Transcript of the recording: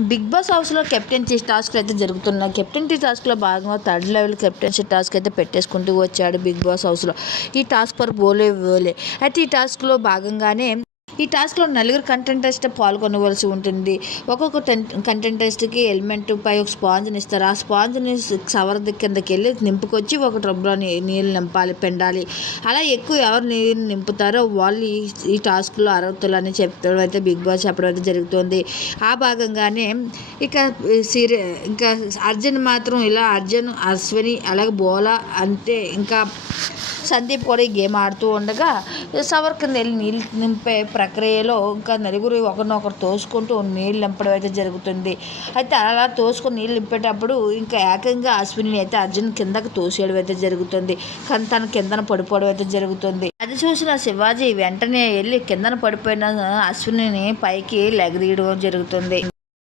Big boss హౌస్లో captaincy టాస్క్లు అయితే జరుగుతున్నాయి. కెప్టెన్సీ టాస్క్లో భాగంగా థర్డ్ లెవెల్ కెప్టెన్సీ టాస్క్ అయితే పెట్టేసుకుంటూ వచ్చాడు బిగ్ బాస్ హౌస్లో. ఈ టాస్క్ పర్ బోలే బోలే. అయితే ఈ టాస్క్లో భాగంగానే ఈ టాస్క్లో నలుగురు కంటెంటెస్ట్ పాల్గొనవలసి ఉంటుంది. ఒక్కొక్క టెన్ కంటెంటెస్ట్కి ఎలిమెంట్ పై ఒక స్పాంజ్ని ఇస్తారు. ఆ స్పాంజ్ని సవర్ కిందకి వెళ్ళి నింపుకొచ్చి ఒక ట్రబ్లో నీళ్ళు నింపాలి పెండాలి. అలా ఎక్కువ ఎవరు నీళ్ళు నింపుతారో వాళ్ళు ఈ ఈ టాస్క్లో అర్హతలు అని చెప్పడం అయితే బిగ్ బాస్ చెప్పడం అయితే జరుగుతుంది. ఆ భాగంగానే ఇక సీరి ఇంకా అర్జున్ మాత్రం ఇలా అర్జున్ అశ్విని అలాగే బోలా అంతే ఇంకా సందీప్ కూడా ఈ గేమ్ ఆడుతూ ఉండగా సవర్ కింద వెళ్ళి నీళ్ళు నింపే ప్రక్రియలో ఇంకా నలుగురు ఒకరినొకరు తోసుకుంటూ నీళ్ళు నింపడం అయితే జరుగుతుంది. అయితే అలా తోసుకొని నీళ్ళు నింపేటప్పుడు ఇంకా ఏకంగా అశ్విని అయితే అర్జున్ కిందకి తోసేయడం అయితే జరుగుతుంది. కానీ తన కిందన పడిపోవడం అయితే జరుగుతుంది. అది చూసిన శివాజీ వెంటనే వెళ్ళి కిందన పడిపోయిన అశ్వినిని పైకి లెగదీయడం జరుగుతుంది.